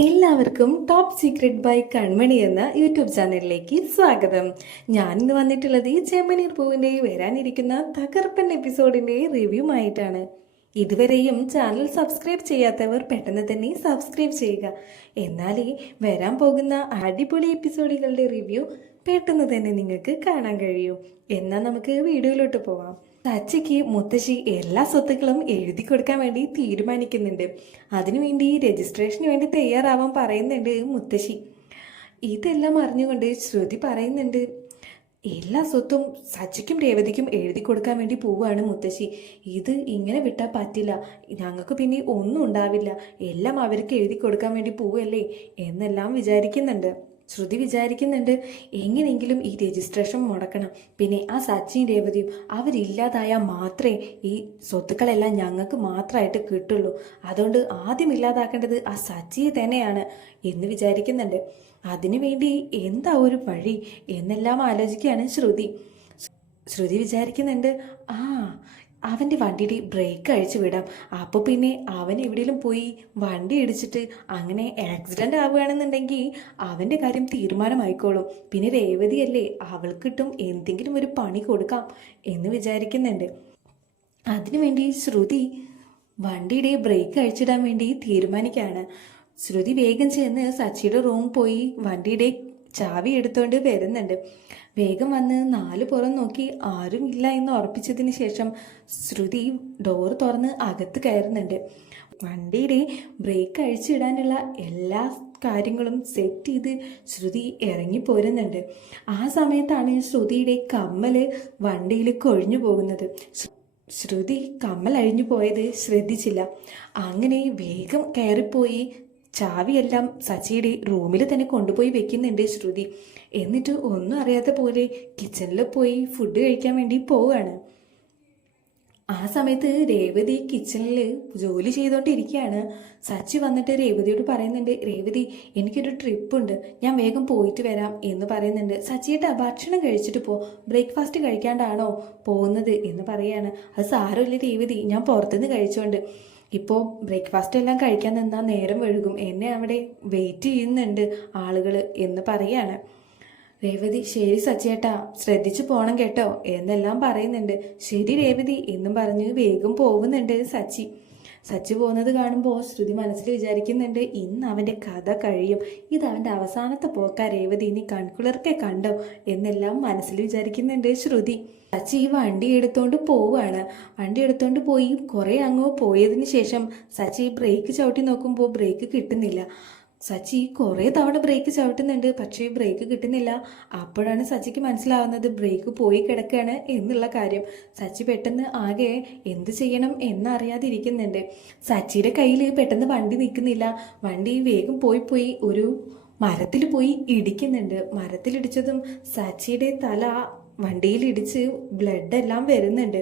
എല്ലാവർക്കും top secret by കൺമണി എന്ന YouTube ചാനലിലേക്ക് സ്വാഗതം. ഞാൻ ഇന്ന് വന്നിട്ടുള്ളത് ചെമ്മനീർ പൂവിൻ്റെ വരാനിരിക്കുന്ന തകർപ്പൻ എപ്പിസോഡിൻ്റെ റിവ്യൂ ആയിട്ടാണ്. ഇതുവരെയും ചാനൽ സബ്സ്ക്രൈബ് ചെയ്യാത്തവർ പെട്ടെന്ന് തന്നെ സബ്സ്ക്രൈബ് ചെയ്യുക. എന്നാലേ വരാൻ പോകുന്ന അടിപൊളി എപ്പിസോഡുകളുടെ റിവ്യൂ പെട്ടെന്ന് തന്നെ നിങ്ങൾക്ക് കാണാൻ കഴിയൂ. എന്നാൽ നമുക്ക് വീഡിയോയിലോട്ട് പോവാം. സച്ചിക്ക് മുത്തശ്ശി എല്ലാ സ്വത്തുക്കളും എഴുതി കൊടുക്കാൻ വേണ്ടി തീരുമാനിക്കുന്നുണ്ട്. അതിനുവേണ്ടി രജിസ്ട്രേഷന് വേണ്ടി തയ്യാറാവാൻ പറയുന്നുണ്ട് മുത്തശ്ശി. ഇതെല്ലാം അറിഞ്ഞുകൊണ്ട് ശ്രുതി പറയുന്നുണ്ട്, എല്ലാ സ്വത്തും സച്ചിക്കും രേവതിക്കും എഴുതി കൊടുക്കാൻ വേണ്ടി പോവുകയാണ് മുത്തശ്ശി. ഇത് ഇങ്ങനെ വിട്ടാൽ പറ്റില്ല, ഞങ്ങൾക്ക് പിന്നെ ഒന്നും ഉണ്ടാവില്ല, എല്ലാം അവർക്ക് എഴുതി കൊടുക്കാൻ വേണ്ടി പോവുകയല്ലേ എന്നെല്ലാം വിചാരിക്കുന്നുണ്ട്. ശ്രുതി വിചാരിക്കുന്നുണ്ട്, എങ്ങനെയെങ്കിലും ഈ രജിസ്ട്രേഷൻ മുടക്കണം. പിന്നെ ആ സച്ചിൻ രേവതിയും അവരില്ലാതായാൽ മാത്രമേ ഈ സ്വത്തുക്കളെല്ലാം ഞങ്ങൾക്ക് മാത്രമായിട്ട് കിട്ടുള്ളൂ. അതുകൊണ്ട് ആദ്യം ഇല്ലാതാക്കേണ്ടത് ആ സച്ചിയെ തന്നെയാണ് എന്ന് വിചാരിക്കുന്നുണ്ട്. അതിനുവേണ്ടി എന്താ ഒരു വഴി എന്നെല്ലാം ആലോചിക്കുകയാണ് ശ്രുതി വിചാരിക്കുന്നുണ്ട്, അവൻ്റെ വണ്ടിയുടെ ബ്രേക്ക് അഴിച്ചു വിടാം. അപ്പോൾ പിന്നെ അവൻ എവിടെയെങ്കിലും പോയി വണ്ടി ഇടിച്ചിട്ട് അങ്ങനെ ആക്സിഡൻ്റ് ആവുകയാണെന്നുണ്ടെങ്കിൽ അവൻ്റെ കാര്യം തീരുമാനമായിക്കോളും. പിന്നെ രേവതിയല്ലേ, അവൾക്കിട്ടും എന്തെങ്കിലും ഒരു പണി കൊടുക്കാം എന്ന് വിചാരിക്കുന്നുണ്ട്. അതിനുവേണ്ടി ശ്രുതി വണ്ടിയുടെ ബ്രേക്ക് അഴിച്ചിടാൻ വേണ്ടി തീരുമാനിക്കുകയാണ്. ശ്രുതി വേഗം ചെന്ന് സച്ചിയുടെ റൂം പോയി വണ്ടിയുടെ ചാവി എടുത്തുകൊണ്ട് വരുന്നുണ്ട്. വേഗം വന്ന് നാല് പുറം നോക്കി ആരും ഇല്ല എന്ന് ഉറപ്പിച്ചതിന് ശേഷം ശ്രുതി ഡോർ തുറന്ന് അകത്ത് കയറുന്നുണ്ട്. വണ്ടിയുടെ ബ്രേക്ക് അഴിച്ചിടാനുള്ള എല്ലാ കാര്യങ്ങളും സെറ്റ് ചെയ്ത് ശ്രുതി ഇറങ്ങി പോരുന്നുണ്ട്. ആ സമയത്താണ് ശ്രുതിയുടെ കമ്മൽ വണ്ടിയിൽ കൊഴിഞ്ഞു പോകുന്നത്. ശ്രുതി കമ്മൽ അഴിഞ്ഞു പോയത് ശ്രദ്ധിച്ചില്ല. അങ്ങനെ വേഗം കയറിപ്പോയി ചാവിയെല്ലാം സച്ചിയുടെ റൂമിൽ തന്നെ കൊണ്ടുപോയി വെക്കുന്നുണ്ട് ശ്രുതി. എന്നിട്ട് ഒന്നും അറിയാത്ത പോലെ കിച്ചണിൽ പോയി ഫുഡ് കഴിക്കാൻ വേണ്ടി പോവുകയാണ്. ആ സമയത്ത് രേവതി കിച്ചണിൽ ജോലി ചെയ്തുകൊണ്ടിരിക്കുകയാണ്. സച്ചി വന്നിട്ട് രേവതിയോട് പറയുന്നുണ്ട്, രേവതി എനിക്കൊരു ട്രിപ്പുണ്ട്, ഞാൻ വേഗം പോയിട്ട് വരാം എന്ന് പറയുന്നുണ്ട്. സച്ചിയേട്ടാ ഭക്ഷണം കഴിച്ചിട്ട് പോ, ബ്രേക്ക്ഫാസ്റ്റ് കഴിക്കാണ്ടാണോ പോകുന്നത് എന്ന് പറയാണ്. അത് സാരമില്ല രേവതി, ഞാൻ പുറത്തുനിന്ന് കഴിച്ചോണ്ട്, ഇപ്പോൾ ബ്രേക്ക്ഫാസ്റ്റ് എല്ലാം കഴിക്കാൻ നിന്നാൽ നേരം വഴുകും, എന്നെ അവിടെ വെയിറ്റ് ചെയ്യുന്നുണ്ട് ആളുകൾ എന്ന് പറയാണ്. രേവതി ശരി സച്ചിയേട്ടാ, ശ്രദ്ധിച്ചു പോകണം കേട്ടോ എന്നെല്ലാം പറയുന്നുണ്ട്. ശരി രേവതി എന്നും പറഞ്ഞ് വേഗം പോകുന്നുണ്ട് സച്ചി പോകുന്നത് കാണുമ്പോൾ ശ്രുതി മനസ്സിൽ വിചാരിക്കുന്നുണ്ട്, ഇന്ന് അവൻ്റെ കഥ കഴിയും, ഇത് അവൻ്റെ അവസാനത്തെ പോക്കാ രേവതി, നീ കൺകുളിർക്കെ കണ്ടോ എന്നെല്ലാം മനസ്സിൽ വിചാരിക്കുന്നുണ്ട് ശ്രുതി. സച്ചി വണ്ടി എടുത്തോണ്ട് പോവുകയാണ്. വണ്ടി എടുത്തോണ്ട് പോയി കുറേ അങ്ങ് പോയതിന് ശേഷം സച്ചി ബ്രേക്ക് ചവിട്ടി നോക്കുമ്പോൾ ബ്രേക്ക് കിട്ടുന്നില്ല. സച്ചി കുറേ തവണ ബ്രേക്ക് ചവിട്ടുന്നുണ്ട്, പക്ഷേ ബ്രേക്ക് കിട്ടുന്നില്ല. അപ്പോഴാണ് സച്ചിക്ക് മനസ്സിലാവുന്നത് ബ്രേക്ക് പോയി കിടക്കുകയാണ് എന്നുള്ള കാര്യം. സച്ചി പെട്ടെന്ന് ആകെ എന്ത് ചെയ്യണം എന്നറിയാതിരിക്കുന്നുണ്ട്. സച്ചിയുടെ കയ്യിൽ പെട്ടെന്ന് വണ്ടി നിൽക്കുന്നില്ല. വണ്ടി വേഗം പോയി ഒരു മരത്തിൽ പോയി ഇടിക്കുന്നുണ്ട്. മരത്തിലിടിച്ചതും സച്ചിയുടെ തല വണ്ടിയിലിടിച്ച് ബ്ലഡ് എല്ലാം വരുന്നുണ്ട്.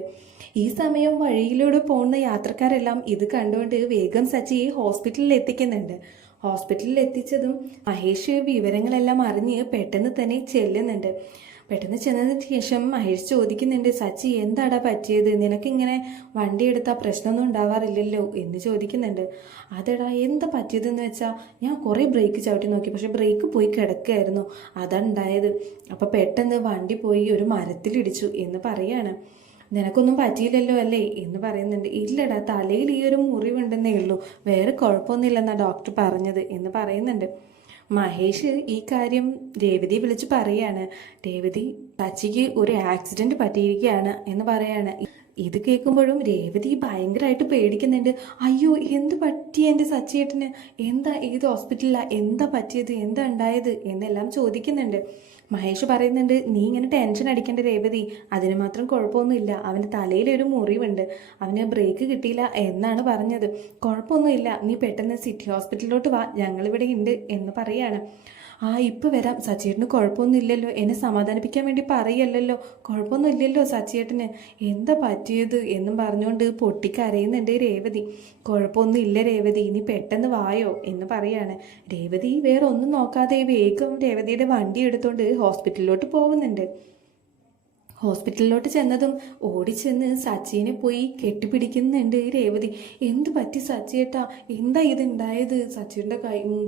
ഈ സമയം വഴിയിലൂടെ പോകുന്ന യാത്രക്കാരെല്ലാം ഇത് കണ്ടുകൊണ്ട് വേഗം സച്ചിയെ ഹോസ്പിറ്റലിൽ എത്തിക്കുന്നുണ്ട്. ഹോസ്പിറ്റലിൽ എത്തിച്ചതും മഹേഷ് വിവരങ്ങളെല്ലാം അറിഞ്ഞ് പെട്ടെന്ന് തന്നെ ചെല്ലുന്നുണ്ട്. പെട്ടെന്ന് ചെന്നതിന് ശേഷം മഹേഷ് ചോദിക്കുന്നുണ്ട്, സച്ചി എന്താടാ പറ്റിയത്, നിനക്കിങ്ങനെ വണ്ടി എടുത്താൽ പ്രശ്നമൊന്നും ഉണ്ടാവാറില്ലല്ലോ എന്ന് ചോദിക്കുന്നുണ്ട്. അതെടാ എന്താ പറ്റിയതെന്ന് വെച്ചാൽ ഞാൻ കുറേ ബ്രേക്ക് ചവിട്ടി നോക്കി, പക്ഷെ ബ്രേക്ക് പോയി കിടക്കുകയായിരുന്നു, അതാണ് ഉണ്ടായത്. അപ്പോൾ പെട്ടെന്ന് വണ്ടി പോയി ഒരു മരത്തിലിടിച്ചു എന്ന് പറയാണ്. നിനക്കൊന്നും പറ്റിയില്ലല്ലോ അല്ലേ എന്ന് പറയുന്നുണ്ട്. ഇല്ലടാ, തലയിൽ ഈ ഒരു മുറിവുണ്ടെന്നേ ഉള്ളൂ, വേറെ കുഴപ്പമൊന്നുമില്ലെന്നാണ് ഡോക്ടർ പറഞ്ഞത് എന്ന് പറയുന്നുണ്ട്. മഹേഷ് ഈ കാര്യം രേവതിയെ വിളിച്ച് പറയാണ്. രേവതി, സച്ചിക്ക് ഒരു ആക്സിഡന്റ് പറ്റിയിരിക്കുകയാണ് എന്ന് പറയാണ്. ഇത് കേൾക്കുമ്പോഴും രേവതി ഭയങ്കരമായിട്ട് പേടിക്കുന്നുണ്ട്. അയ്യോ എന്ത് പറ്റി എൻ്റെ സച്ചിയേട്ടന്, എന്താ ഏത് ഹോസ്പിറ്റലിലാണ്, എന്താ പറ്റിയത്, എന്താ ഉണ്ടായത് എന്നെല്ലാം ചോദിക്കുന്നുണ്ട്. മഹേഷ് പറയുന്നുണ്ട്, നീ ഇങ്ങനെ ടെൻഷൻ അടിക്കേണ്ട രേവതി, അതിന് മാത്രം കുഴപ്പമൊന്നുമില്ല, അവൻ്റെ തലയിലൊരു മുറിവുണ്ട്, അവന് ബ്രേക്ക് കിട്ടിയില്ല എന്നാണ് പറഞ്ഞത്, കുഴപ്പമൊന്നുമില്ല, നീ പെട്ടെന്ന് സിറ്റി ഹോസ്പിറ്റലിലോട്ട് വാ, ഞങ്ങളിവിടെ ഉണ്ട് എന്ന് പറയാണ്. ഇപ്പം വരാം, സച്ചിയേട്ടന് കുഴപ്പമൊന്നുമില്ലല്ലോ, എന്നെ സമാധാനിപ്പിക്കാൻ വേണ്ടി പറയല്ലോ, കുഴപ്പമൊന്നുമില്ലല്ലോ സച്ചിയേട്ടന്, എന്താ പറ്റിയത് എന്നും പറഞ്ഞുകൊണ്ട് പൊട്ടിക്കരയുന്നുണ്ട് രേവതി. കുഴപ്പമൊന്നുമില്ല രേവതി, ഇനി പെട്ടെന്ന് വായോ എന്ന് പറയാണ്. രേവതി വേറെ ഒന്നും നോക്കാതെ വേഗം രേവതിയുടെ വണ്ടി എടുത്തുകൊണ്ട് ഹോസ്പിറ്റലിലോട്ട് പോകുന്നുണ്ട്. ഹോസ്പിറ്റലിലോട്ട് ചെന്നതും ഓടിച്ചെന്ന് സച്ചിനെ പോയി കെട്ടിപ്പിടിക്കുന്നുണ്ട് രേവതി. എന്ത് പറ്റി സച്ചിയേട്ടാ, എന്താ ഇത് ഉണ്ടായത്? സച്ചിയുടെ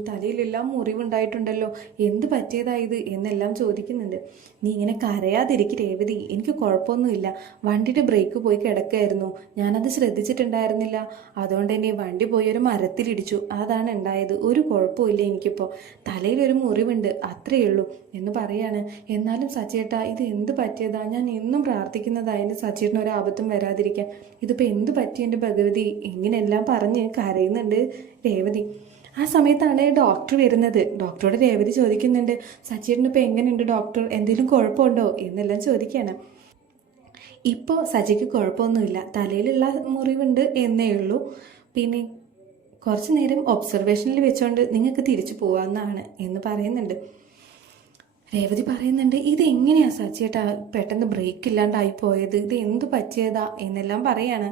തലയിലെല്ലാം മുറിവുണ്ടായിട്ടുണ്ടല്ലോ, എന്ത് പറ്റിയതാ ഇത് എന്നെല്ലാം ചോദിക്കുന്നുണ്ട്. നീ ഇങ്ങനെ കരയാതിരിക്കും രേവതി, എനിക്ക് കുഴപ്പമൊന്നുമില്ല. വണ്ടിയുടെ ബ്രേക്ക് പോയി കിടക്കായിരുന്നു, ഞാനത് ശ്രദ്ധിച്ചിട്ടുണ്ടായിരുന്നില്ല. അതുകൊണ്ട് തന്നെ വണ്ടി പോയി ഒരു മരത്തിലിടിച്ചു, അതാണ് ഉണ്ടായത്. ഒരു കുഴപ്പമില്ല, എനിക്കിപ്പോൾ തലയിലൊരു മുറിവുണ്ട്, അത്രയേ ഉള്ളൂ എന്ന് പറയാണ്. എന്നാലും സച്ചിയേട്ടാ, ഇത് എന്ത് പറ്റിയതാ? ഞാൻ എന്നും പ്രാർത്ഥിക്കുന്നതാ എൻ്റെ സച്ചിയേട്ടന് ഒരു ആപത്തും വരാതിരിക്കാൻ. ഇതിപ്പോൾ എന്ത് പറ്റി എൻ്റെ ഭഗവതി? ഇങ്ങനെയെല്ലാം പറഞ്ഞ് കരയുന്നുണ്ട് രേവതി. ആ സമയത്താണ് ഡോക്ടർ വരുന്നത്. ഡോക്ടറോട് രേവതി ചോദിക്കുന്നുണ്ട്, സച്ചിയേട്ടന് ഇപ്പോൾ എങ്ങനെയുണ്ട് ഡോക്ടർ, എന്തെങ്കിലും കുഴപ്പമുണ്ടോ എന്നെല്ലാം ചോദിക്കുകയാണ്. ഇപ്പോൾ സച്ചിക്ക് കുഴപ്പമൊന്നുമില്ല, തലയിലുള്ള മുറിവുണ്ട് എന്നേ ഉള്ളൂ. പിന്നെ കുറച്ച് നേരം ഒബ്സർവേഷനിൽ വെച്ചുകൊണ്ട് നിങ്ങൾക്ക് തിരിച്ചു പോകാമെന്നാണ് എന്ന് പറയുന്നുണ്ട്. രേവതി പറയുന്നുണ്ട്, ഇതെങ്ങനെയാ സച്ചിയേട്ടാ പെട്ടെന്ന് ബ്രേക്ക് ഇല്ലാണ്ടായി പോയത്, ഇത് എന്ത് പറ്റിയതാ എന്നെല്ലാം പറയാണ്.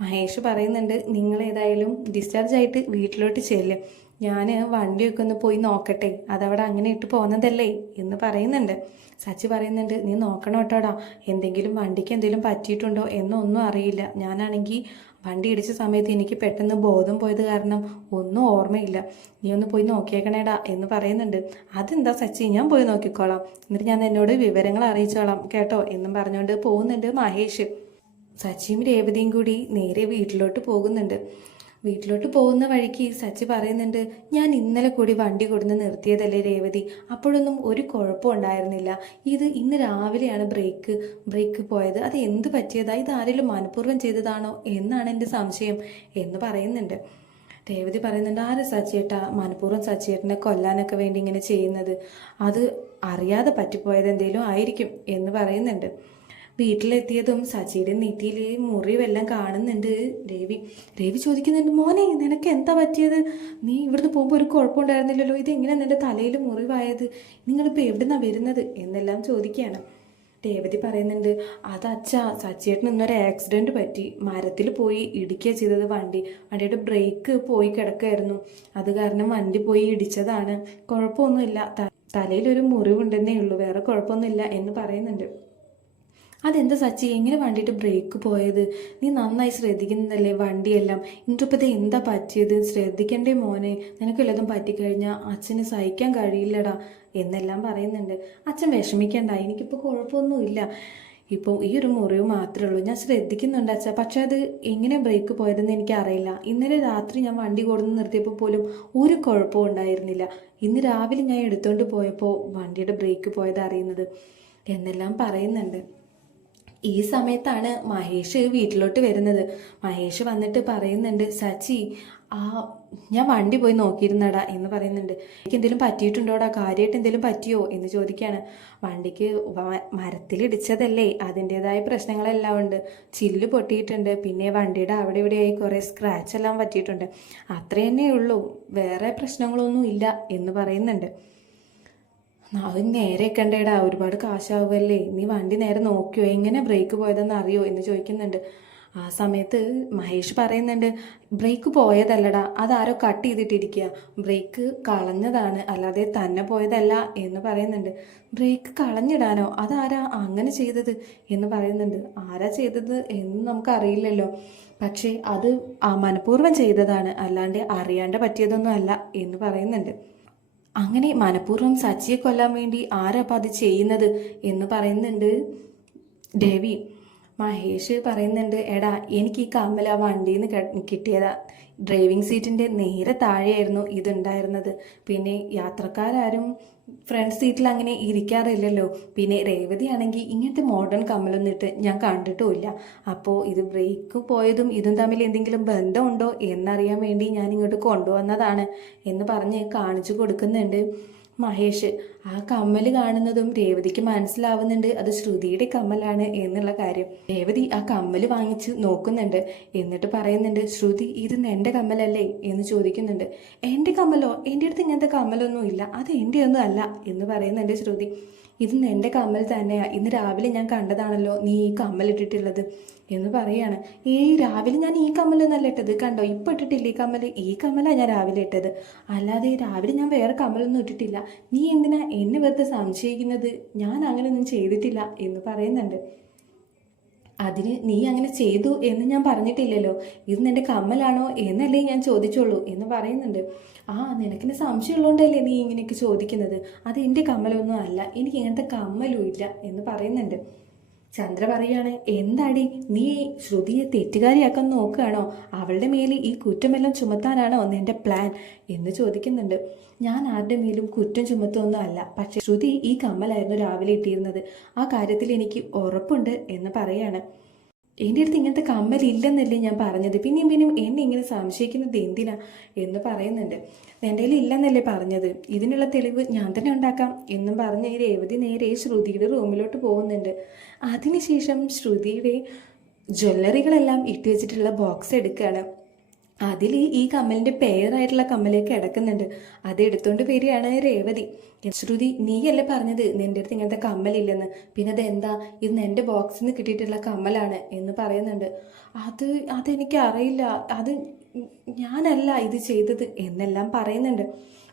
മഹേഷ് പറയുന്നുണ്ട്, നിങ്ങളേതായാലും ഡിസ്ചാർജ് ആയിട്ട് വീട്ടിലോട്ട് ചെല്ലും, ഞാൻ വണ്ടിയൊക്കെ ഒന്ന് പോയി നോക്കട്ടെ, അതവിടെ അങ്ങനെ ഇട്ട് പോകുന്നതല്ലേ എന്ന് പറയുന്നുണ്ട്. സച്ചി പറയുന്നുണ്ട്, നീ നോക്കണം കേട്ടോടാ, വണ്ടിക്ക് എന്തെങ്കിലും പറ്റിയിട്ടുണ്ടോ എന്നൊന്നും അറിയില്ല. ഞാനാണെങ്കിൽ വണ്ടി ഇടിച്ച സമയത്ത് എനിക്ക് പെട്ടെന്ന് ബോധം പോയത് കാരണം ഒന്നും ഓർമ്മയില്ല. നീ ഒന്ന് പോയി നോക്കിയേക്കണേടാ എന്ന് പറയുന്നുണ്ട്. അതെന്താ സച്ചി, ഞാൻ പോയി നോക്കിക്കോളാം, എന്നിട്ട് ഞാൻ എന്നോട് വിവരങ്ങൾ അറിയിച്ചോളാം കേട്ടോ എന്നും പറഞ്ഞുകൊണ്ട് പോകുന്നുണ്ട് മഹേഷ്. സച്ചിയും രേവതിയും കൂടി നേരെ വീട്ടിലോട്ട് പോകുന്നുണ്ട്. വീട്ടിലോട്ട് പോകുന്ന വഴിക്ക് സച്ചി പറയുന്നുണ്ട്, ഞാൻ ഇന്നലെ കൂടി വണ്ടി കൊടുന്ന് നിർത്തിയതല്ലേ രേവതി, അപ്പോഴൊന്നും ഒരു കുഴപ്പം ഉണ്ടായിരുന്നില്ല. ഇത് ഇന്ന് രാവിലെയാണ് ബ്രേക്ക് പോയത്, അത് എന്ത് പറ്റിയതാ, ഇത് ആരെങ്കിലും മനഃപൂർവ്വം ചെയ്തതാണോ എന്നാണ് എൻ്റെ സംശയം എന്ന് പറയുന്നുണ്ട്. രേവതി പറയുന്നുണ്ട്, ആര് സച്ചിയേട്ടാ മനഃപൂർവ്വം സച്ചിയേട്ടനെ കൊല്ലാനൊക്കെ വേണ്ടി ഇങ്ങനെ ചെയ്യുന്നത്, അത് അറിയാതെ പറ്റിപ്പോയത് എന്തെങ്കിലും ആയിരിക്കും എന്ന് പറയുന്നുണ്ട്. വീട്ടിലെത്തിയതും സച്ചിയുടെ നെറ്റിയിൽ മുറിവെല്ലാം കാണുന്നുണ്ട് രവി ചോദിക്കുന്നുണ്ട്, മോനെ നിനക്ക് എന്താ പറ്റിയത്? നീ ഇവിടുന്ന് പോകുമ്പോൾ ഒരു കുഴപ്പമുണ്ടായിരുന്നില്ലല്ലോ, ഇതെങ്ങനെ നിന്റെ തലയിൽ മുറിവായത്? നിങ്ങളിപ്പോൾ എവിടുന്നാ വരുന്നത് എന്നെല്ലാം ചോദിക്കുകയാണ്. രേവതി പറയുന്നുണ്ട്, അത് അച്ഛാ, സച്ചിയേട്ടന് ഇന്നൊരു ആക്സിഡൻറ്റ് പറ്റി, മരത്തിൽ പോയി ഇടിക്കുക ചെയ്തത്. വണ്ടിയുടെ ബ്രേക്ക് പോയി കിടക്കായിരുന്നു, അത് കാരണം വണ്ടി പോയി ഇടിച്ചതാണ്, കുഴപ്പമൊന്നുമില്ല, തലയിലൊരു മുറിവുണ്ടെന്നേ ഉള്ളൂ, വേറെ കുഴപ്പമൊന്നുമില്ല എന്ന് പറയുന്നുണ്ട്. അതെന്താ സച്ചി, എങ്ങനെ വണ്ടിയിട്ട് ബ്രേക്ക് പോയത്? നീ നന്നായി ശ്രദ്ധിക്കുന്നതല്ലേ വണ്ടിയെല്ലാം, എന്നിട്ടിപ്പോൾ ഇത് എന്താ പറ്റിയത്? ശ്രദ്ധിക്കണ്ടേ മോനെ, നിനക്കെല്ലതും പറ്റിക്കഴിഞ്ഞാൽ അച്ഛന് സഹിക്കാൻ കഴിയില്ലടാ എന്നെല്ലാം പറയുന്നുണ്ട്. അച്ഛൻ വിഷമിക്കണ്ട, എനിക്കിപ്പോൾ കുഴപ്പമൊന്നുമില്ല, ഇപ്പോൾ ഈ ഒരു മുറിവ് മാത്രമേ ഉള്ളൂ, ഞാൻ ശ്രദ്ധിക്കുന്നുണ്ട് അച്ഛാ, പക്ഷെ അത് എങ്ങനെ ബ്രേക്ക് പോയതെന്ന് എനിക്കറിയില്ല. ഇന്നലെ രാത്രി ഞാൻ വണ്ടി കൊടുന്ന് നിർത്തിയപ്പോൾ പോലും ഒരു കുഴപ്പവും ഉണ്ടായിരുന്നില്ല, ഇന്ന് രാവിലെ ഞാൻ എടുത്തുകൊണ്ട് പോയപ്പോൾ വണ്ടിയുടെ ബ്രേക്ക് പോയത് അറിയുന്നത് എന്നെല്ലാം പറയുന്നുണ്ട്. ഈ സമയത്താണ് മഹേഷ് വീട്ടിലോട്ട് വരുന്നത്. മഹേഷ് വന്നിട്ട് പറയുന്നുണ്ട്, സച്ചി ഞാൻ വണ്ടി പോയി നോക്കിയിരുന്നടാ എന്ന് പറയുന്നുണ്ട്. എനിക്ക് എന്തെങ്കിലും പറ്റിയിട്ടുണ്ടോടാ, കാര്യമായിട്ട് എന്തെങ്കിലും പറ്റിയോ എന്ന് ചോദിക്കുകയാണ്. വണ്ടിക്ക് മരത്തിലിടിച്ചതല്ലേ, അതിൻ്റെതായ പ്രശ്നങ്ങളെല്ലാം ഉണ്ട്, ചില്ല് പൊട്ടിയിട്ടുണ്ട്, പിന്നെ വണ്ടിയുടെ അവിടെ ഇവിടെയായി കുറേ സ്ക്രാച്ച് എല്ലാം പറ്റിയിട്ടുണ്ട്, അത്ര തന്നെ ഉള്ളൂ, വേറെ പ്രശ്നങ്ങളൊന്നും ഇല്ല എന്ന് പറയുന്നുണ്ട്. അത് നേരെ കണ്ടേടാ, ഒരുപാട് കാശാവുമല്ലേ, നീ വണ്ടി നേരെ നോക്കിയോ, എങ്ങനെ ബ്രേക്ക് പോയതെന്ന് അറിയോ എന്ന് ചോദിക്കുന്നുണ്ട്. ആ സമയത്ത് മഹേഷ് പറയുന്നുണ്ട്, ബ്രേക്ക് പോയതല്ലടാ, അതാരോ കട്ട് ചെയ്തിട്ടിരിക്കുക, ബ്രേക്ക് കളഞ്ഞതാണ്, അല്ലാതെ തന്നെ പോയതല്ല എന്ന് പറയുന്നുണ്ട്. ബ്രേക്ക് കളഞ്ഞിടാനോ, അതാരാ അങ്ങനെ ചെയ്തത് എന്ന് പറയുന്നുണ്ട്. ആരാ ചെയ്തത് എന്ന് നമുക്കറിയില്ലല്ലോ, പക്ഷേ അത് മനഃപൂർവ്വം ചെയ്തതാണ്, അല്ലാണ്ട് അറിയാണ്ട് പറ്റിയതൊന്നും അല്ല എന്ന് പറയുന്നുണ്ട്. അങ്ങനെ മനഃപൂർവ്വം സച്ചിയെ കൊല്ലാൻ വേണ്ടി ആരാപ്പം അത് ചെയ്യുന്നത് എന്ന് പറയുന്നുണ്ട് രവി. മഹേഷ് പറയുന്നുണ്ട്, എടാ എനിക്ക് ഈ കമ്മൽ ആ വണ്ടിയിൽ നിന്ന് കിട്ടിയതാ, ഡ്രൈവിംഗ് സീറ്റിൻ്റെ നേരെ താഴെയായിരുന്നു ഇതുണ്ടായിരുന്നത്, പിന്നെ യാത്രക്കാരും ഫ്രണ്ട് സീറ്റിൽ അങ്ങനെ ഇരിക്കാറില്ലല്ലോ, പിന്നെ രേവതി ആണെങ്കിൽ ഇങ്ങനത്തെ മോഡേൺ കമ്മലൊന്നും ഇട്ട് ഞാൻ കണ്ടിട്ടുമില്ല, അപ്പോൾ ഇത് ബ്രേക്ക് പോയതും ഇതും തമ്മിൽ എന്തെങ്കിലും ബന്ധമുണ്ടോ എന്നറിയാൻ വേണ്ടി ഞാൻ ഇങ്ങോട്ട് കൊണ്ടുവന്നതാണ് എന്ന് പറഞ്ഞ് കാണിച്ചു കൊടുക്കുന്നുണ്ട് മഹേഷ്. ആ കമ്മൽ കാണുന്നതും രേവതിക്ക് മനസ്സിലാവുന്നുണ്ട് അത് ശ്രുതിയുടെ കമ്മലാണ് എന്നുള്ള കാര്യം. രേവതി ആ കമ്മൽ വാങ്ങിച്ച് നോക്കുന്നുണ്ട്, എന്നിട്ട് പറയുന്നുണ്ട്, ശ്രുതി ഇത് എൻ്റെ കമ്മലല്ലേ എന്ന് ചോദിക്കുന്നുണ്ട്. എൻ്റെ കമ്മലോ? എൻ്റെ അടുത്ത് ഇങ്ങനത്തെ കമ്മലൊന്നും ഇല്ല, അത് എൻ്റെ ഒന്നും അല്ല എന്ന് പറയുന്നുണ്ട് ശ്രുതി. ഇത് എൻ്റെ കമ്മൽ തന്നെയാ, ഇന്ന് രാവിലെ ഞാൻ കണ്ടതാണല്ലോ നീ ഈ കമ്മൽ ഇട്ടിട്ടുള്ളത് എന്ന് പറയാണ്. രാവിലെ ഞാൻ ഈ കമ്മലൊന്നല്ല ഇട്ടത്, കണ്ടോ ഇപ്പം ഇട്ടിട്ടില്ല ഈ കമ്മൽ, ഈ കമ്മലാണ് ഞാൻ രാവിലെ ഇട്ടത്, അല്ലാതെ രാവിലെ ഞാൻ വേറെ കമ്മലൊന്നും ഇട്ടിട്ടില്ല. നീ എന്തിനാ എന്നെ വെറുതെ സംശയിക്കുന്നത്? ഞാൻ അങ്ങനെയൊന്നും ചെയ്തിട്ടില്ല എന്ന് പറയുന്നുണ്ട്. അതിന് നീ അങ്ങനെ ചെയ്തു എന്ന് ഞാൻ പറഞ്ഞിട്ടില്ലല്ലോ, ഇത് നിന്റെ കമ്മലാണോ എന്നല്ലേ ഞാൻ ചോദിച്ചോളൂ എന്ന് പറയുന്നുണ്ട്. നിനക്കിന് സംശയമുള്ളതുകൊണ്ടല്ലേ നീ ഇങ്ങനെയൊക്കെ ചോദിക്കുന്നത്, അത് എൻ്റെ കമ്മലൊന്നും അല്ല, എനിക്ക് ഇങ്ങനത്തെ കമ്മലും ഇല്ല എന്ന് പറയുന്നുണ്ട്. ചന്ദ്ര പറയാണ്, എന്താടി നീ ശ്രുതിയെ തെറ്റുകാരിയാക്കാൻ നോക്കുകയാണോ? അവളുടെ മേലിൽ ഈ കുറ്റമെല്ലാം ചുമത്താനാണോ നിന്റെ പ്ലാൻ എന്ന് ചോദിക്കുന്നുണ്ട്. ഞാൻ ആരുടെ മേലും കുറ്റം ചുമത്തൊന്നും അല്ല, പക്ഷെ ശ്രുതി ഈ കമ്മലായിരുന്നു രാവിലെ ഇട്ടിരുന്നത്, ആ കാര്യത്തിൽ എനിക്ക് ഉറപ്പുണ്ട് എന്ന് പറയാണ്. എൻ്റെ അടുത്ത് ഇങ്ങനത്തെ കമ്മലില്ലെന്നല്ലേ ഞാൻ പറഞ്ഞത്, പിന്നെയും പിന്നെയും എന്നെ ഇങ്ങനെ സംശയിക്കുന്നത് എന്തിനാ എന്ന് പറയുന്നുണ്ട്. എൻ്റെ കയ്യിൽ ഇല്ലെന്നല്ലേ പറഞ്ഞത്, ഇതിനുള്ള തെളിവ് ഞാൻ തന്നെ ഉണ്ടാക്കാം എന്നും പറഞ്ഞ് രേവതി നേരെ ശ്രുതിയുടെ റൂമിലോട്ട് പോകുന്നുണ്ട്. അതിനുശേഷം ശ്രുതിയുടെ ജ്വല്ലറികളെല്ലാം ഇട്ട് വെച്ചിട്ടുള്ള ബോക്സ് എടുക്കുകയാണ്. അതിൽ ഈ കമ്മലിൻ്റെ പേരായിട്ടുള്ള കമ്മലേക്ക് കിടക്കുന്നുണ്ട്. അത് എടുത്തുകൊണ്ട് വരികയാണ് രേവതി. ശ്രുതി, നീയല്ലേ പറഞ്ഞത് നിൻ്റെ അടുത്ത് ഇങ്ങനത്തെ കമ്മലില്ലെന്ന്, പിന്നെ അതെന്താ ഇത് എൻ്റെ ബോക്സിൽ നിന്ന് കിട്ടിയിട്ടുള്ള കമ്മലാണ് എന്ന് പറയുന്നുണ്ട്. അതെനിക്ക് അറിയില്ല, അത് ഞാനല്ല ഇത് ചെയ്തത് എന്നെല്ലാം പറയുന്നുണ്ട്.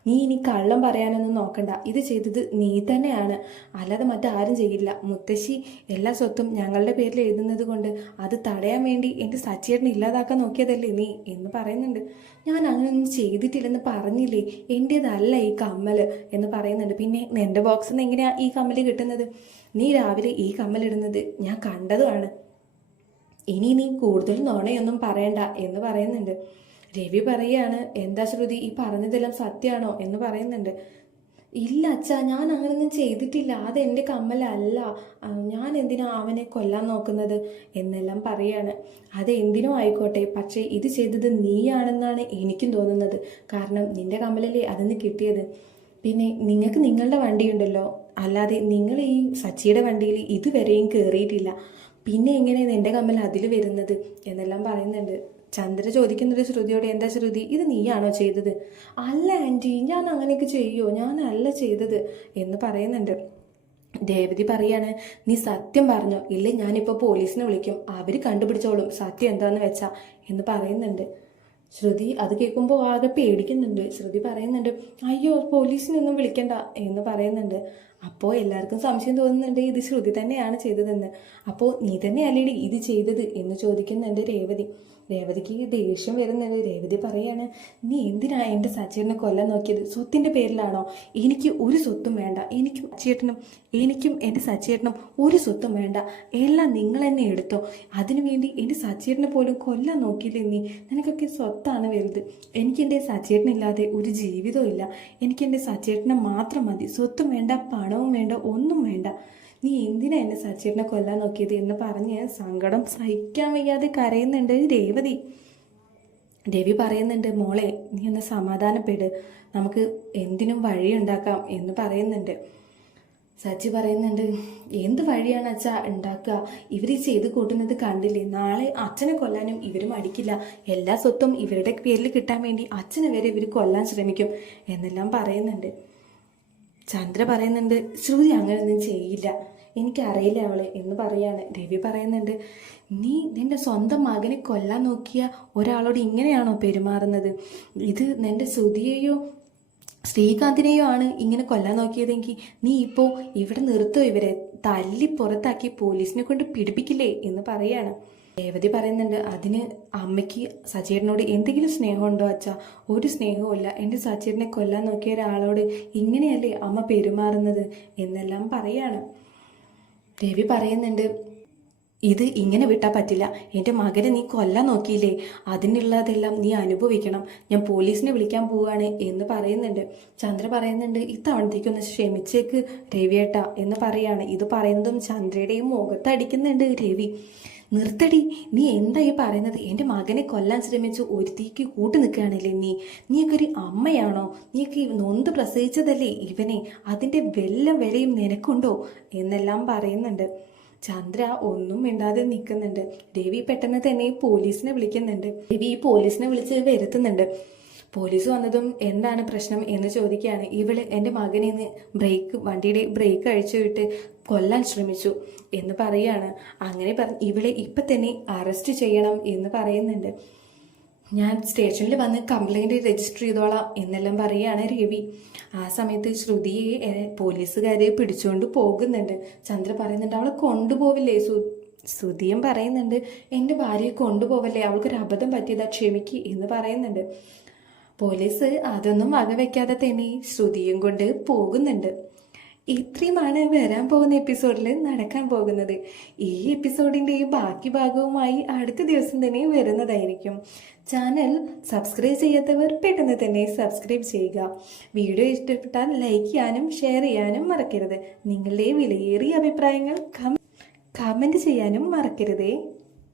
നീ ഇനി കള്ളം പറയാനൊന്നും നോക്കണ്ട, ഇത് ചെയ്തത് നീ തന്നെയാണ്, അല്ലാതെ മറ്റാരും ചെയ്യില്ല. മുത്തശ്ശി എല്ലാ സ്വത്തും ഞങ്ങളുടെ പേരിൽ എഴുതുന്നത് കൊണ്ട് അത് തടയാൻ വേണ്ടി എൻ്റെ സച്ചേട്ടനെ ഇല്ലാതാക്കാൻ നോക്കിയതല്ലേ നീ എന്ന് പറയുന്നുണ്ട്. ഞാൻ അങ്ങനെയൊന്നും ചെയ്തിട്ടില്ലെന്ന് പറഞ്ഞില്ലേ, എൻ്റേതല്ല ഈ കമ്മൽ എന്ന് പറയുന്നുണ്ട്. പിന്നെ എൻ്റെ ബോക്സിൽ നിന്ന് എങ്ങനെയാണ് ഈ കമ്മൽ കിട്ടുന്നത്? നീ രാവിലെ ഈ കമ്മലിടുന്നത് ഞാൻ കണ്ടതുമാണ്, ഇനി നീ കൂടുതൽ നുണയൊന്നും പറയണ്ട എന്ന് പറയുന്നുണ്ട്. രവി പറയാണ്, എന്താ ശ്രുതി ഈ പറഞ്ഞതെല്ലാം സത്യമാണോ എന്ന് പറയുന്നുണ്ട്. ഇല്ല അച്ഛാ, ഞാൻ അങ്ങനൊന്നും ചെയ്തിട്ടില്ല, അത് എൻ്റെ കമ്മലല്ല, ഞാൻ എന്തിനാ അവനെ കൊല്ലാൻ നോക്കുന്നത് എന്നെല്ലാം പറയാണ്. അത് എന്തിനോ ആയിക്കോട്ടെ, പക്ഷേ ഇത് ചെയ്തത് നീയാണെന്നാണ് എനിക്കും തോന്നുന്നത്, കാരണം നിന്റെ കമ്മലല്ലേ അതിന് കിട്ടിയത്. പിന്നെ നിങ്ങൾക്ക് നിങ്ങളുടെ വണ്ടിയുണ്ടല്ലോ, അല്ലാതെ നിങ്ങൾ ഈ സച്ചിയുടെ വണ്ടിയിൽ ഇതുവരെയും കയറിയിട്ടില്ല, പിന്നെ എങ്ങനെ നിന്റെ കമ്മൽ അതിൽ വരുന്നത് എന്നെല്ലാം പറയുന്നുണ്ട്. ചന്ദ്ര ചോദിക്കുന്നുണ്ട് ശ്രുതിയോട്, എന്താ ശ്രുതി ഇത് നീയാണോ ചെയ്തത്? അല്ല ആൻറ്റി, ഞാൻ അങ്ങനെയൊക്കെ ചെയ്യുമോ, ഞാനല്ല ചെയ്തത് എന്ന് പറയുന്നുണ്ട്. രേവതി പറയാണ്, നീ സത്യം പറഞ്ഞോ, ഇല്ലേ ഞാനിപ്പോൾ പോലീസിനെ വിളിക്കും, അവർ കണ്ടുപിടിച്ചോളും സത്യം എന്താന്ന് വെച്ചാ എന്ന് പറയുന്നുണ്ട്. ശ്രുതി അത് കേൾക്കുമ്പോൾ ആകെ പേടിക്കുന്നുണ്ട്. ശ്രുതി പറയുന്നുണ്ട്, അയ്യോ പോലീസിനൊന്നും വിളിക്കണ്ട എന്ന് പറയുന്നുണ്ട്. അപ്പോൾ എല്ലാവർക്കും സംശയം തോന്നുന്നുണ്ട് ഇത് ശ്രുതി തന്നെയാണ് ചെയ്തതെന്ന്. അപ്പോൾ നീ തന്നെ അല്ലേടി ഇത് ചെയ്തത് എന്ന് ചോദിക്കുന്നുണ്ട് രേവതി. രേവതിക്ക് ദേഷ്യം വരുന്നുണ്ട്. രേവതി പറയാണ്, നീ എന്തിനാ എൻ്റെ സച്ചേട്ടനെ കൊല്ലാൻ നോക്കിയത്? സ്വത്തിൻ്റെ പേരിലാണോ? എനിക്ക് ഒരു സ്വത്തും വേണ്ട, എനിക്കും എൻ്റെ സച്ചേട്ടനും ഒരു സ്വത്തും വേണ്ട, എല്ലാം നിങ്ങൾ തന്നെ എടുത്തോ. അതിനുവേണ്ടി എൻ്റെ സച്ചേട്ടനെ പോലും കൊല്ലാൻ നോക്കിയില്ലേ നീ? നിനക്കൊക്കെ സ്വത്താണ് വലുത്. എനിക്കെൻ്റെ സച്ചേട്ടനില്ലാതെ ഒരു ജീവിതവും ഇല്ല, എനിക്കെൻ്റെ സച്ചേട്ടനെ മാത്രം മതി, സ്വത്തും വേണ്ട, പണവും വേണ്ട, ഒന്നും വേണ്ട. നീ എന്തിനാ എന്നെ സച്ചേട്ടനെ കൊല്ലാൻ നോക്കിയത് എന്ന് പറഞ്ഞ് സങ്കടം സഹിക്കാൻ വയ്യാതെ കരയുന്നുണ്ട് രേവതി. രവി പറയുന്നുണ്ട്, മോളെ നീ ഒന്ന് സമാധാനപ്പെട്, നമുക്ക് എന്തിനും വഴിയുണ്ടാക്കാം എന്ന് പറയുന്നുണ്ട്. സച്ചി പറയുന്നുണ്ട്, എന്ത് വഴിയാണ് അച്ഛാ ഉണ്ടാക്കുക? ഇവർ ചെയ്ത് കൂട്ടുന്നത് കണ്ടില്ലേ, നാളെ അച്ഛനെ കൊല്ലാനും ഇവർ മടിക്കില്ല, എല്ലാ സ്വത്തും ഇവരുടെ പേരിൽ കിട്ടാൻ വേണ്ടി അച്ഛനെ വരെ ഇവർ കൊല്ലാൻ ശ്രമിക്കും എന്നെല്ലാം പറയുന്നുണ്ട്. ചന്ദ്ര പറയുന്നുണ്ട്, ശ്രുതി അങ്ങനെയൊന്നും ചെയ്യില്ല, എനിക്കറിയില്ല അവളെ എന്ന് പറയാണ്. രവി പറയുന്നുണ്ട്, നീ നിൻ്റെ സ്വന്തം മകനെ കൊല്ലാൻ നോക്കിയ ഒരാളോട് ഇങ്ങനെയാണോ പെരുമാറുന്നത്? ഇത് നിൻ്റെ ശ്രുതിയെയോ ശ്രീകാന്തിനെയോ ആണ് ഇങ്ങനെ കൊല്ലാൻ നോക്കിയതെങ്കിൽ നീ ഇപ്പോൾ ഇവിടെ നിർത്തോ, ഇവരെ തല്ലി പുറത്താക്കി പോലീസിനെ കൊണ്ട് പിടിപ്പിക്കില്ലേ എന്ന് പറയാണ്. രേവതി പറയുന്നുണ്ട്, അതിന് അമ്മയ്ക്ക് സച്ചേട്ടനോട് എന്തെങ്കിലും സ്നേഹമുണ്ടോ അച്ഛാ? ഒരു സ്നേഹവും ഇല്ല, എൻ്റെ സച്ചേട്ടനെ കൊല്ലാൻ നോക്കിയ ഒരാളോട് ഇങ്ങനെയല്ലേ അമ്മ പെരുമാറുന്നത് എന്നെല്ലാം പറയാണ്. രവി പറയുന്നുണ്ട്, ഇത് ഇങ്ങനെ വിട്ടാൽ പറ്റില്ല, എൻ്റെ മകനെ നീ കൊല്ലാൻ നോക്കിയില്ലേ, അതിനുള്ളതെല്ലാം നീ അനുഭവിക്കണം, ഞാൻ പോലീസിനെ വിളിക്കാൻ പോവുകയാണ് എന്ന് പറയുന്നുണ്ട്. ചന്ദ്ര പറയുന്നുണ്ട്, ഇത്തവണത്തേക്കൊന്ന് ക്ഷമിച്ചേക്ക് രവിയേട്ടാ എന്ന് പറയാണ്. ഇത് പറയുന്നതും ചന്ദ്രയുടെയും മുഖത്തടിക്കുന്നുണ്ട് രവി. നിർത്തടി, നീ എന്താ ഈ പറയുന്നത്? എൻ്റെ മകനെ കൊല്ലാൻ ശ്രമിച്ചു ഒരുത്തിക്ക് കൂട്ടു നിൽക്കുകയാണല്ലേ നീയൊക്കെ ഒരു അമ്മയാണോ? നീയൊക്കെ നൊന്ത് പ്രസവിച്ചതല്ലേ ഇവനെ, അതിൻ്റെ വല്ല വിലയും നിനക്കുണ്ടോ എന്നെല്ലാം പറയുന്നുണ്ട്. ചന്ദ്ര ഒന്നും മിണ്ടാതെ നിൽക്കുന്നുണ്ട്. രവി പെട്ടെന്ന് തന്നെ പോലീസിനെ വിളിക്കുന്നുണ്ട്. രവി പോലീസിനെ വിളിച്ച് വരുത്തുന്നുണ്ട്. പോലീസ് വന്നതും എന്താണ് പ്രശ്നം എന്ന് ചോദിക്കുകയാണ്. ഇവള് എൻ്റെ മകനെ ഇന്ന് വണ്ടിയുടെ ബ്രേക്ക് അഴിച്ചു വിട്ട് കൊല്ലാൻ ശ്രമിച്ചു എന്ന് പറയുകയാണ്. അങ്ങനെ ഇവളെ ഇപ്പം തന്നെ അറസ്റ്റ് ചെയ്യണം എന്ന് പറയുന്നുണ്ട്. ഞാൻ സ്റ്റേഷനിൽ വന്ന് കംപ്ലൈൻറ്റ് രജിസ്റ്റർ ചെയ്തോളാം എന്നെല്ലാം പറയുകയാണ് രവി. ആ സമയത്ത് ശ്രുതിയെ പോലീസുകാർ പിടിച്ചുകൊണ്ട് പോകുന്നുണ്ട്. ചന്ദ്ര പറയുന്നുണ്ട്, അവളെ കൊണ്ടുപോവില്ലേ? ശ്രുതിയും പറയുന്നുണ്ട്, എൻ്റെ ഭാര്യയെ കൊണ്ടുപോവല്ലേ, അവൾക്കൊരു അബദ്ധം പറ്റിയതാ, ക്ഷമിക്ക് എന്ന് പറയുന്നുണ്ട്. പോലീസ് അതൊന്നും വകവെക്കാതെ തന്നെ ശ്രുതിയും കൊണ്ട് പോകുന്നുണ്ട്. ഇത്രയുമാണ് വരാൻ പോകുന്ന എപ്പിസോഡിൽ നടക്കാൻ പോകുന്നത്. ഈ എപ്പിസോഡിൻ്റെ ബാക്കി ഭാഗവുമായി അടുത്ത ദിവസം തന്നെ വരുന്നതായിരിക്കും. ചാനൽ സബ്സ്ക്രൈബ് ചെയ്യാത്തവർ പെട്ടെന്ന് തന്നെ സബ്സ്ക്രൈബ് ചെയ്യുക. വീഡിയോ ഇഷ്ടപ്പെട്ടാൽ ലൈക്ക് ചെയ്യാനും ഷെയർ ചെയ്യാനും മറക്കരുത്. നിങ്ങളുടെ വിലയേറിയ അഭിപ്രായങ്ങൾ കമൻറ്റ് ചെയ്യാനും മറക്കരുതേ.